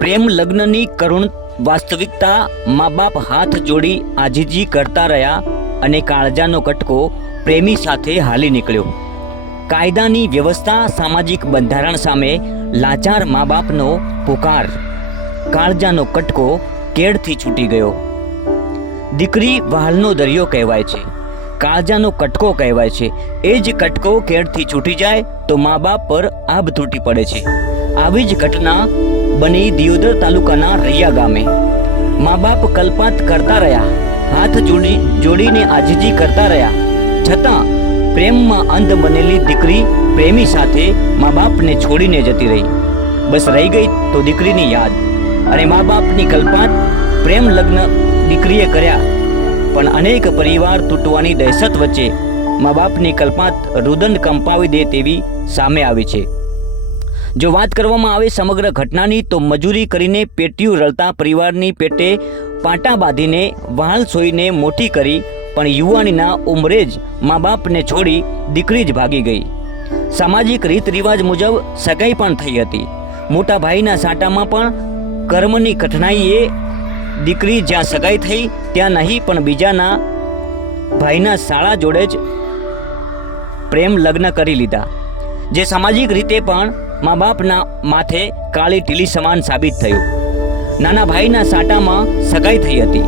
પ્રેમ લગ્નની કરુણ વાસ્તવિકતા મા બાપ હાથ જોડી આજીજી કરતા રહ્યા અને કાળજાનો કટકો પ્રેમી સાથે હાલી નીકળ્યો। કાયદાની વ્યવસ્થા સામાજિક બંધારણ સામે લાચાર મા બાપનો પુકાર, કાળજાનો કટકો કેડથી છૂટી ગયો। દીકરી વહાલનો દરિયો કહેવાય છે, કાળજાનો કટકો કહેવાય છે। એ જ કટકો કેડથી છૂટી જાય તો મા બાપ પર આભ તૂટી પડે છે। આવી જ ઘટના બની દિયોદર તાલુકાના રૈયા ગામે। મા બાપ કલ્પાત કરતા રહ્યા, હાથ જોડીને આજીજી કરતા રહ્યા, છતાં પ્રેમમાં અંધ બનેલી દીકરી પ્રેમી સાથે મા બાપને છોડીને જતી રહી। બસ રહી ગઈ તો દીકરીની યાદ અને મા બાપની કલ્પાત। પ્રેમ લગ્ન દીકરીએ કર્યા, પણ અનેક પરિવાર તૂટવાની દહેશત વચ્ચે મા બાપની કલ્પાત રુદન કંપાવી દે તેવી સામે આવી છે। જો વાત કરવામાં આવે સમગ્ર ઘટનાની તો મજૂરી કરીને પેટીયું રળતા પરિવારની પેટે પાટા બાંધીને વહાલ સોઈને મોટી કરી, પણ યુવાનીના ઉંમરે જ મા બાપને છોડી દીકરી જ ભાગી ગઈ। સામાજિક રીત રિવાજ મુજબ સગાઈ પણ થઈ હતી। મોટા ભાઈના સાંટામાં પણ કર્મની કઠણાઈએ દીકરી જ્યાં સગાઈ થઈ ત્યાં નહીં પણ બીજાના ભાઈના શાળા જોડે જ પ્રેમ લગ્ન કરી લીધા, જે સામાજિક રીતે પણ મા બાપના માથે કાળી ટીલી સમાન સાબિત થયું। નાના ભાઈના સાંટામાં સગાઈ થઈ હતી,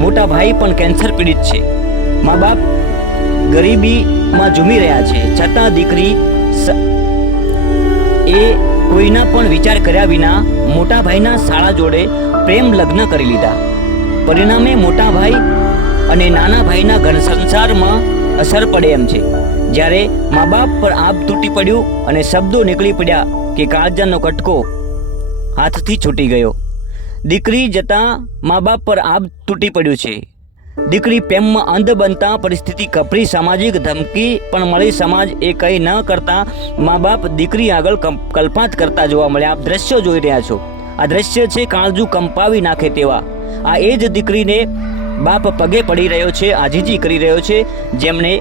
મોટા ભાઈ પણ કેન્સર પીડિત છે। મા બાપ ગરીબીમાં ઝૂમી રહ્યા છે, છતાં દીકરી એ કોઈના પણ વિચાર કર્યા વિના મોટા ભાઈના શાળા જોડે પ્રેમ લગ્ન કરી લીધા। પરિણામે મોટા ભાઈ અને નાના ભાઈના ઘર સંસારમાં અસર પડે એમ છે। જ્યારે મા બાપ પર આભ તૂટી પડ્યું અને શબ્દો નીકળી પડ્યા કે કાળજાનો કટકો હાથથી છૂટી ગયો। દીકરી જતાં મા બાપ પર આભ તૂટી પડ્યું છે। દીકરી પ્રેમમાં અંધ બનતા પરિસ્થિતિ કપરી, સામાજિક ધમકી પણ મળી। સમાજ એ કંઈ ન કરતા મા બાપ દીકરી આગળ કલ્પાત કરતા જોવા મળ્યા। આપ દ્રશ્યો જોઈ રહ્યા છો, આ દ્રશ્ય છે કાળજું કંપાવી નાખે તેવા। આ એ જ દીકરીને બાપ પગે પડી રહ્યો છે, આજીજી કરી રહ્યો છે, જેમણે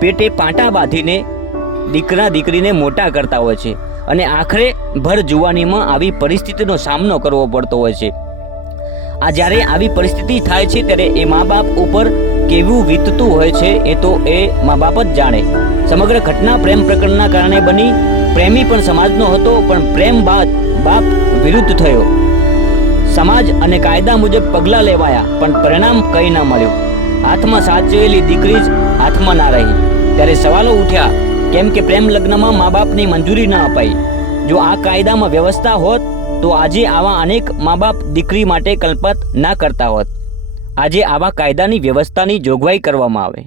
પેટે પાટા બાંધીને દીકરા દીકરીને મોટા કરતા હોય છે અને આખરે ભર જુવાનીમાં આવી પરિસ્થિતિનો સામનો કરવો પડતો હોય છે। આ જ્યારે આવી પરિસ્થિતિ થાય છે ત્યારે એ મા બાપ ઉપર કેવું વીતતું હોય છે એ તો એ મા બાપ જ જાણે। સમગ્ર ઘટના પ્રેમ પ્રકરણના કારણે બની। પ્રેમી પણ સમાજનો હતો, પણ પ્રેમ બાદ બાપ વિરુદ્ધ થયો। સમાજ અને કાયદા મુજબ પગલાં લેવાયા, પણ પરિણામ કંઈ ન મળ્યું। હાથમાં સાચવેલી દીકરી જ હાથમાં ના રહી, ત્યારે સવાલો ઉઠ્યા, કેમ કે પ્રેમ લગ્નમાં મા બાપની મંજૂરી ન અપાઈ। જો આ કાયદામાં વ્યવસ્થા હોત તો આજે આવા અનેક મા બાપ દીકરી માટે કલ્પાત ના કરતા હોત। આજે આવા કાયદાની વ્યવસ્થાની જોગવાઈ કરવામાં આવે।